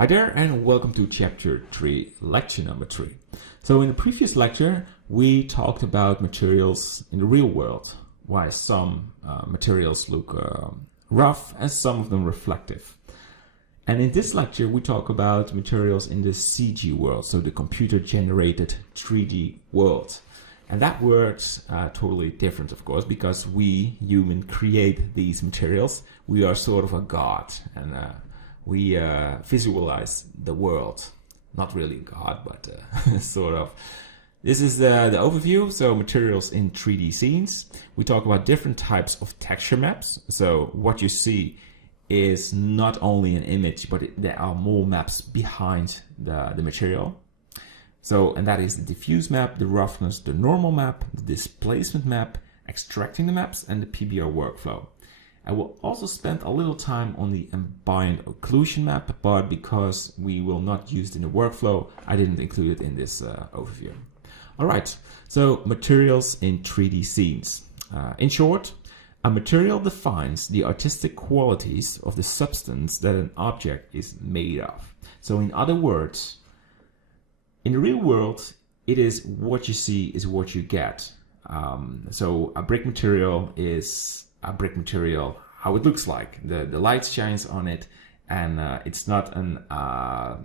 Hi there and welcome to chapter 3, lecture number 3. So in the previous lecture we talked about materials in the real world, why some materials look rough and some of them reflective. And in this lecture we talk about materials in the CG world, so the computer generated 3D world. And that word's totally different, of course, because we human create these materials. We are sort of a god, and we visualize the world. Not really God, but sort of. This is the overview. So materials in 3D scenes. We talk about different types of texture maps. So what you see is not only an image, but there are more maps behind the material. So, and that is the diffuse map, the roughness, the normal map, the displacement map, extracting the maps, and the PBR workflow. I will also spend a little time on the ambient occlusion map, but because we will not use it in the workflow, I didn't include it in this overview. Alright, so materials in 3D scenes. In short, a material defines the artistic qualities of the substance that an object is made of. So in other words, in the real world, it is what you see is what you get. So a brick material is a brick material, how it looks like. The light shines on it, and it's not a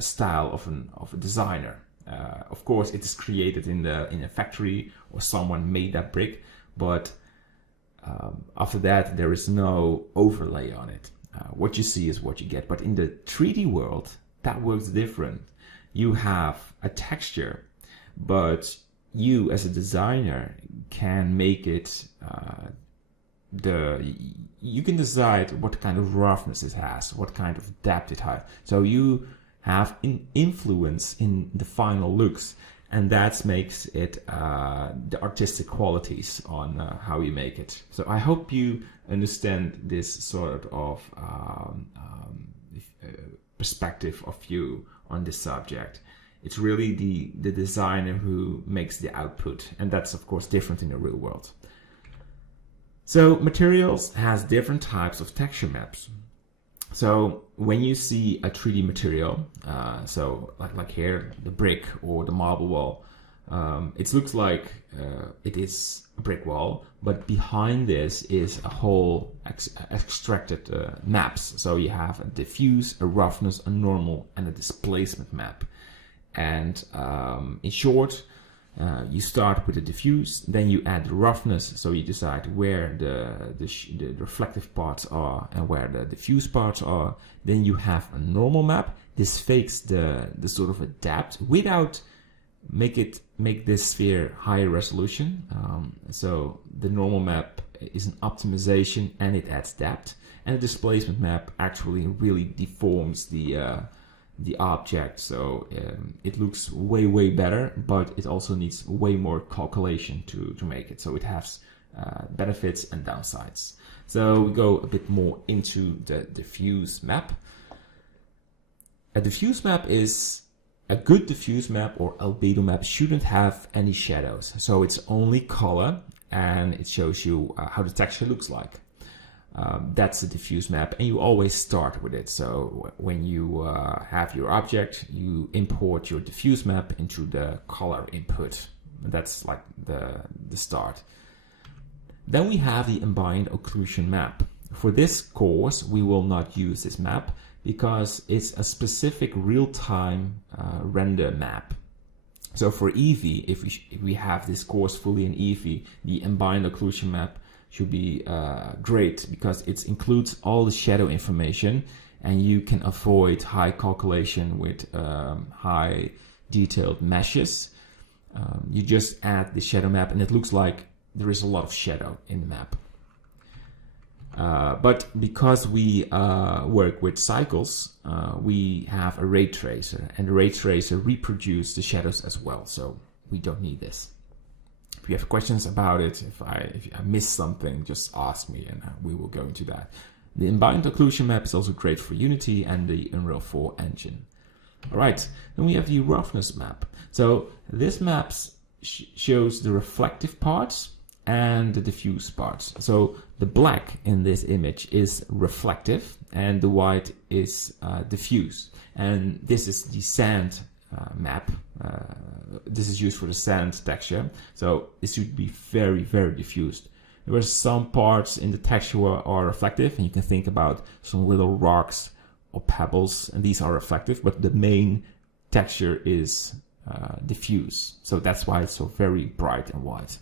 style of a designer. Of course, it is created in a factory or someone made that brick, but after that there is no overlay on it. What you see is what you get. But in the 3D world, that works different. You have a texture, but you as a designer can make it you can decide what kind of roughness it has, what kind of depth it has. So you have an influence in the final looks, and that makes it the artistic qualities on how you make it. So I hope you understand this sort of perspective of view on this subject. It's really the designer who makes the output, and that's of course different in the real world. So materials has different types of texture maps. So when you see a 3D material, so like here, the brick or the marble wall, it looks like it is a brick wall, but behind this is a whole extracted maps. So you have a diffuse, a roughness, a normal, and a displacement map. And in short, you start with the diffuse, then you add the roughness, so you decide where the reflective parts are and where the diffuse parts are. Then you have a normal map. This fakes the sort of a depth without make this sphere higher resolution. So the normal map is an optimization and it adds depth, and the displacement map actually really deforms the object, so it looks way better, but it also needs way more calculation to make it. So it has benefits and downsides. So we go a bit more into the diffuse map. A diffuse map is a good diffuse map or albedo map shouldn't have any shadows. So it's only color, and it shows you how the texture looks like. That's a diffuse map, and you always start with it. So when you have your object, you import your diffuse map into the color input. That's like the start. Then we have the ambient occlusion map. For this course, we will not use this map because it's a specific real-time render map. So for Eevee, if we have this course fully in Eevee, the ambient occlusion map should be great because it includes all the shadow information, and you can avoid high calculation with high detailed meshes. You just add the shadow map, and it looks like there is a lot of shadow in the map. But because we work with cycles, we have a ray tracer, and the ray tracer reproduces the shadows as well, so we don't need this. If you have questions about it, if I missed something, just ask me and we will go into that. The ambient occlusion map is also great for Unity and the Unreal 4 engine. Alright, then we have the roughness map. So this map shows the reflective parts and the diffuse parts. So the black in this image is reflective and the white is diffuse. And this is the sand map. This is used for the sand texture. So this should be very, very diffused. There are some parts in the texture are reflective, and you can think about some little rocks or pebbles, and these are reflective, but the main texture is diffuse. So that's why it's so very bright and white.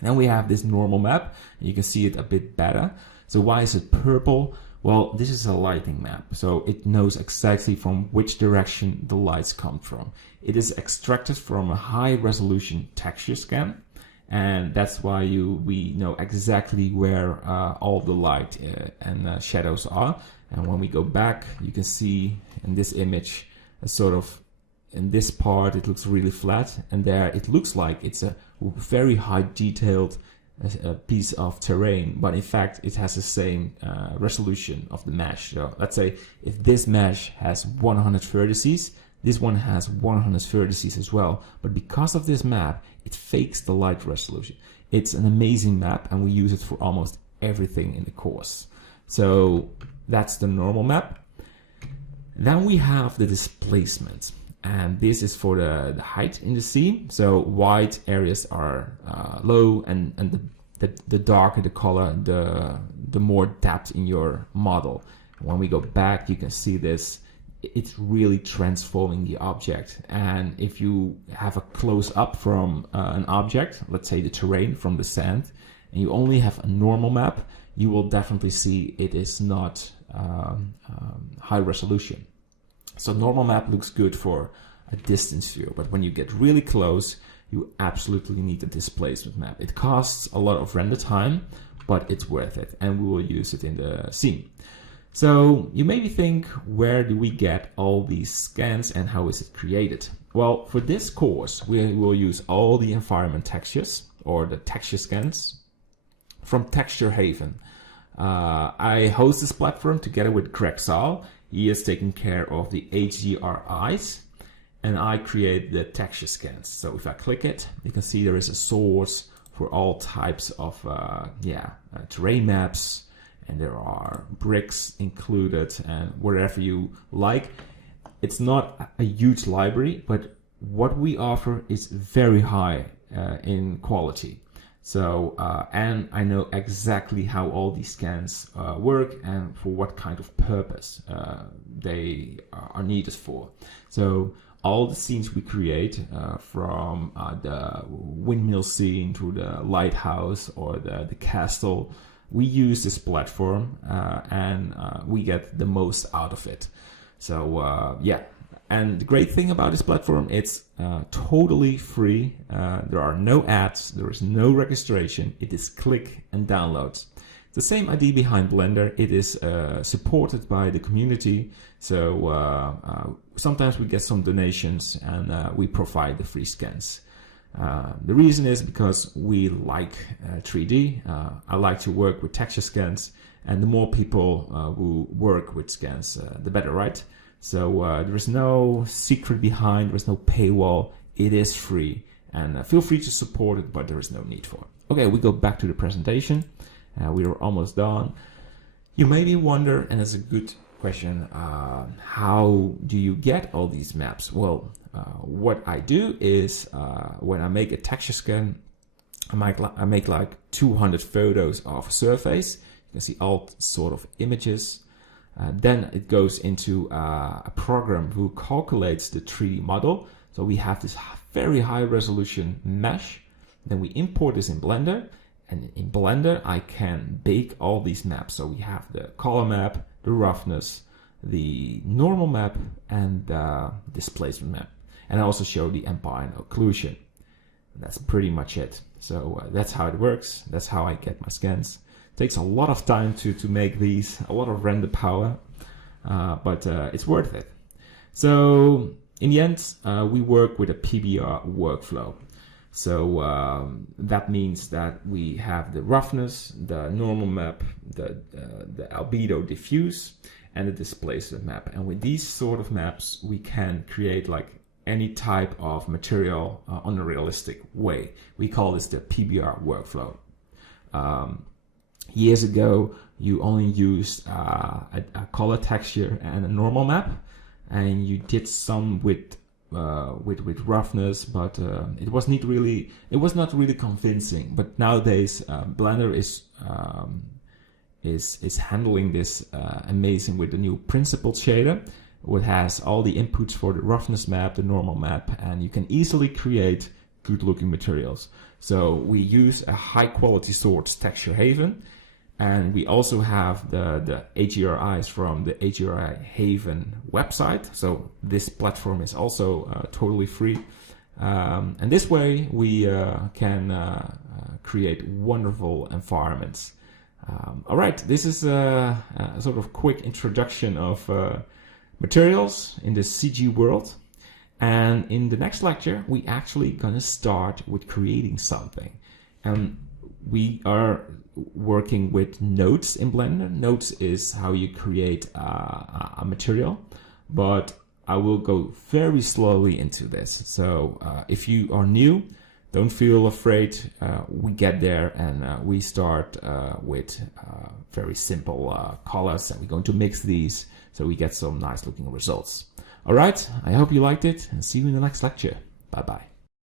Then we have this normal map, and you can see it a bit better. So why is it purple? Well, this is a lighting map, so it knows exactly from which direction the lights come from. It is extracted from a high resolution texture scan, and that's why we know exactly where all the light and shadows are. And when we go back, you can see in this image a sort of, in this part it looks really flat, and there it looks like it's a very high detailed piece of terrain, but in fact it has the same resolution of the mesh. So let's say if this mesh has 100 vertices, this one has 100 vertices as well, but because of this map it fakes the light resolution. It's an amazing map, and we use it for almost everything in the course. So that's the normal map. Then we have the displacement, and this is for the height in the scene. So wide areas are low, and the darker the color, the more depth in your model. When we go back, you can see this. It's really transforming the object. And if you have a close up from an object, let's say the terrain from the sand, and you only have a normal map, you will definitely see it is not high resolution. So normal map looks good for a distance view, but when you get really close, you absolutely need a displacement map. It costs a lot of render time, but it's worth it, and we will use it in the scene. So you maybe think, where do we get all these scans and how is it created? Well, for this course, we will use all the environment textures, or the texture scans, from Texture Haven. I host this platform together with Greg Saal. He is taking care of the HDRIs, and I create the texture scans. So if I click it, you can see there is a source for all types of terrain maps, and there are bricks included and whatever you like. It's not a huge library, but what we offer is very high in quality. So, and I know exactly how all these scans work and for what kind of purpose they are needed for. So all the scenes we create, from the windmill scene to the lighthouse or the castle, we use this platform and we get the most out of it. So yeah. And the great thing about this platform, it's totally free. There are no ads, there is no registration. It is click and download. The same idea behind Blender. It is supported by the community. So sometimes we get some donations and we provide the free scans. The reason is because we like 3D. I like to work with texture scans, and the more people who work with scans, the better, right? So there is no secret behind, there is no paywall. It is free, and feel free to support it, but there is no need for it. Okay, we go back to the presentation. We are almost done. You maybe wonder, and it's a good question, how do you get all these maps? Well, what I do is when I make a texture scan, I make like 200 photos of a surface. You can see all sort of images. Then it goes into a program who calculates the 3D model. So we have this very high resolution mesh. Then we import this in Blender. And in Blender, I can bake all these maps. So we have the color map, the roughness, the normal map, and the displacement map. And I also show the ambient occlusion. That's pretty much it. So that's how it works. That's how I get my scans. It takes a lot of time to make these, a lot of render power, but it's worth it. So in the end, we work with a PBR workflow. So that means that we have the roughness, the normal map, the albedo diffuse, and the displacement map. And with these sort of maps, we can create like any type of material on a realistic way. We call this the PBR workflow. Years ago, you only used a color texture and a normal map, and you did some with roughness, but it was not really convincing. But nowadays, Blender is handling this amazing with the new Principled shader, which has all the inputs for the roughness map, the normal map, and you can easily create good looking materials. So we use a high quality source, Texture Haven, and we also have the HDRIs from the HDRI Haven website. So this platform is also totally free. And this way we can create wonderful environments. All right, this is a sort of quick introduction of materials in the CG world. And in the next lecture, we actually gonna start with creating something. And we are working with nodes in Blender. Nodes is how you create a material, but I will go very slowly into this. So if you are new, don't feel afraid. We get there, and we start with very simple colors, and we're going to mix these so we get some nice looking results. All right, I hope you liked it, and see you in the next lecture. Bye bye.